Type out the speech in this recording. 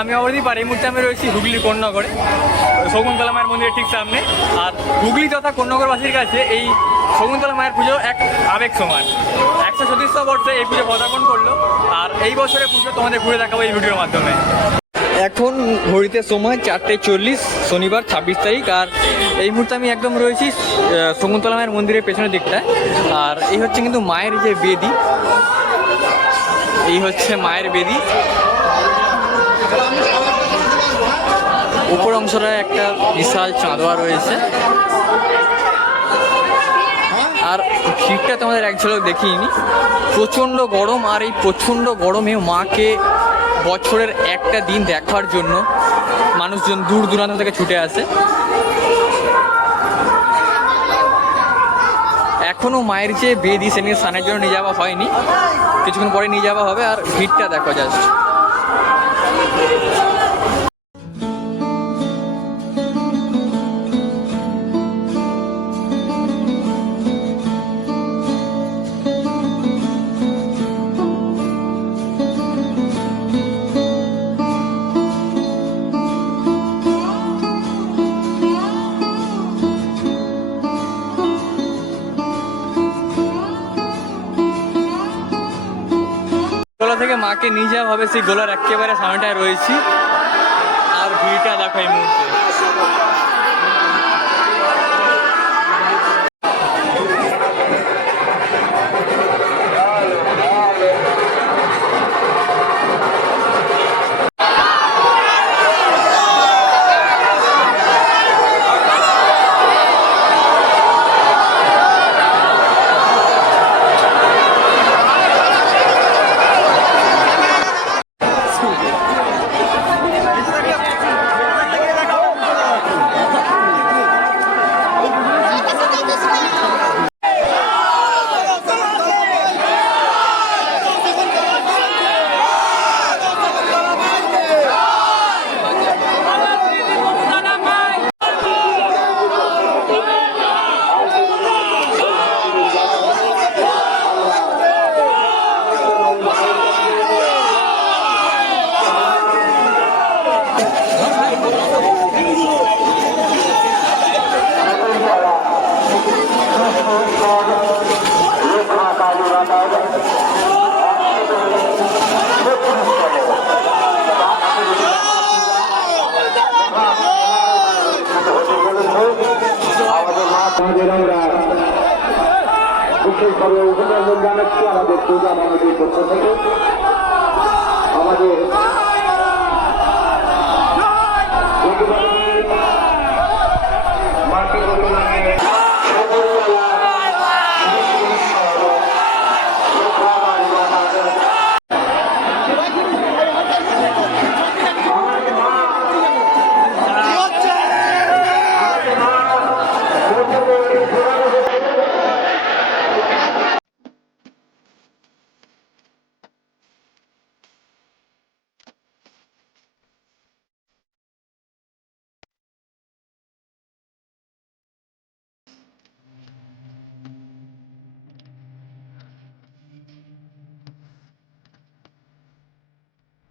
আমি অবধি পারি এই মুহূর্তে আমি রয়েছি হুগলি কন্যাগড়ে শকুন্তলা মায়ের মন্দিরের ঠিক সামনে। আর হুগলি তথা কন্যাগড়বাসীর কাছে এই শকুন্তলা মায়ের পুজো এক আবেগ সমান। একশো সতীর্থ বর্ষে এই পুজো পদার্পণ করল। আর এই বছরের পুজো তোমাদের ঘুরে দেখাবো এই ভিডিওর মাধ্যমে। এখন ঘড়িতে সময় চারটে চল্লিশ, শনিবার ছাব্বিশ তারিখ, আর এই মুহূর্তে আমি একদম রয়েছি শকুন্তলা মায়ের মন্দিরের পেছনের দিকটায়। আর এই হচ্ছে কিন্তু মায়ের যে বেদি, এই হচ্ছে মায়ের বেদি। উপর অংশটা একটা বিশাল চাঁদোয়া রয়েছে। আর ভিড়টা তোমাদের এক ঝলক দেখিয়ে প্রচণ্ড গরম, আর এই প্রচণ্ড গরমে মাকে বছরের একটা দিন দেখার জন্য মানুষজন দূর দূরান্ত থেকে ছুটে আসে। এখনও মায়ের যে বেদি সে নিয়ে স্নানের জন্য নিয়ে যাওয়া হয়নি। কিছুক্ষণ পরে নিয়ে যাওয়া হবে আর ভিড়টা দেখা জাস্ট মাকে নিয়ে যাওয়া হবে সেই গোলার একেবারে সামনেটায় রয়েছি। আর ভিড়টা দেখো এই মুহূর্তে। 触。আমাদের আমরা বিশেষভাবে অভিনন্দন জানাচ্ছি আমাদের পূজা মানুষের পক্ষ থেকে।